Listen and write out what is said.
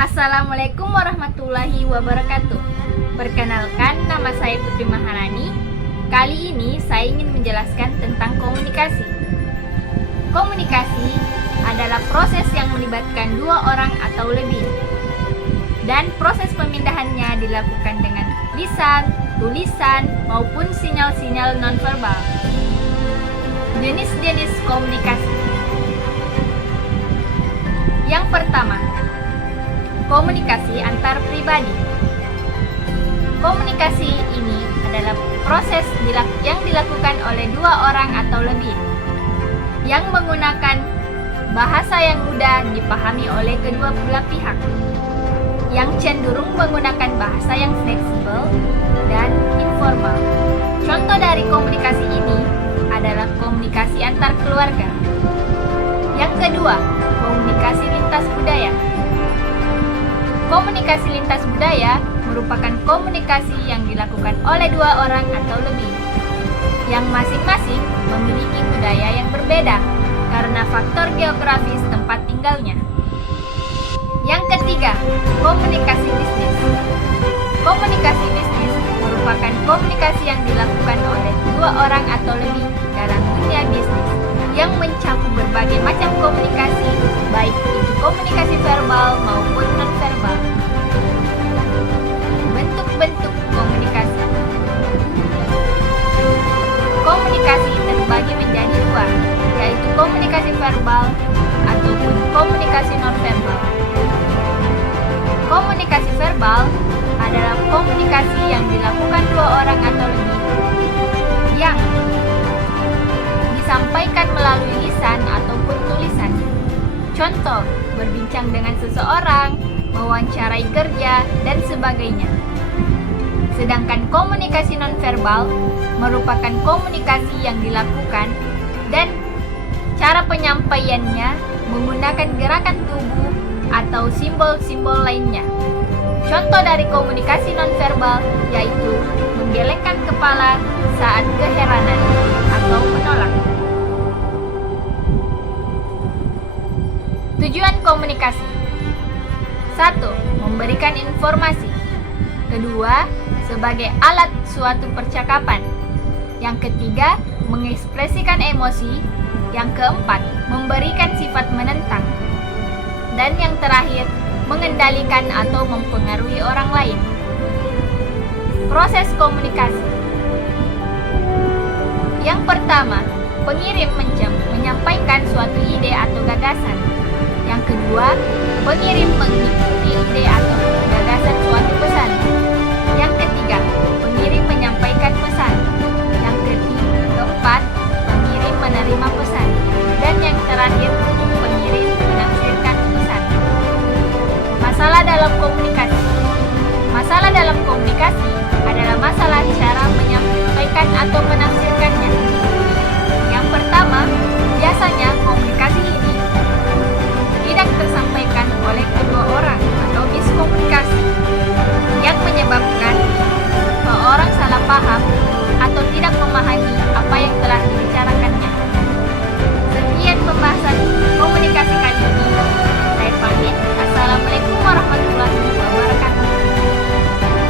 Assalamualaikum warahmatullahi wabarakatuh. Perkenalkan, nama saya Putri Maharani. Kali ini saya ingin menjelaskan tentang komunikasi. Komunikasi adalah proses yang melibatkan dua orang atau lebih. Dan proses pemindahannya dilakukan dengan lisan, tulisan, maupun sinyal-sinyal nonverbal. Jenis-jenis komunikasi. Yang pertama, komunikasi antar pribadi. Komunikasi ini adalah proses yang dilakukan oleh dua orang atau lebih, yang menggunakan bahasa yang mudah dipahami oleh kedua belah pihak, yang cenderung menggunakan bahasa yang fleksibel dan informal. Contoh dari komunikasi ini adalah komunikasi antar keluarga. Yang kedua, komunikasi lintas budaya. Komunikasi lintas budaya merupakan komunikasi yang dilakukan oleh dua orang atau lebih, yang masing-masing memiliki budaya yang berbeda karena faktor geografis tempat tinggalnya. Yang ketiga, komunikasi bisnis. Komunikasi bisnis merupakan komunikasi yang dilakukan oleh dua orang atau lebih dalam dunia bisnis, yang mencakup berbagai macam komunikasi, baik itu komunikasi verbal maupun non-verbal. Bentuk-bentuk komunikasi. Komunikasi terbagi menjadi dua, yaitu komunikasi verbal ataupun komunikasi non-verbal. Komunikasi verbal adalah komunikasi yang dilakukan dua orang atau lebih, yang disampaikan melalui lisan ataupun tulisan. Contoh, berbincang dengan seseorang, mewawancarai kerja, dan sebagainya. Sedangkan komunikasi nonverbal merupakan komunikasi yang dilakukan dan cara penyampaiannya menggunakan gerakan tubuh atau simbol-simbol lainnya. Contoh dari komunikasi nonverbal yaitu menggelengkan kepala saat keheranan atau menolak. Tujuan komunikasi. 1. Memberikan informasi. Kedua, sebagai alat suatu percakapan. Yang ketiga, mengekspresikan emosi. Yang keempat, memberikan sifat menentang. Dan yang terakhir, mengendalikan atau mempengaruhi orang lain. Proses komunikasi. Yang pertama, pengirim menyampaikan suatu ide atau gagasan. Yang kedua, pengirim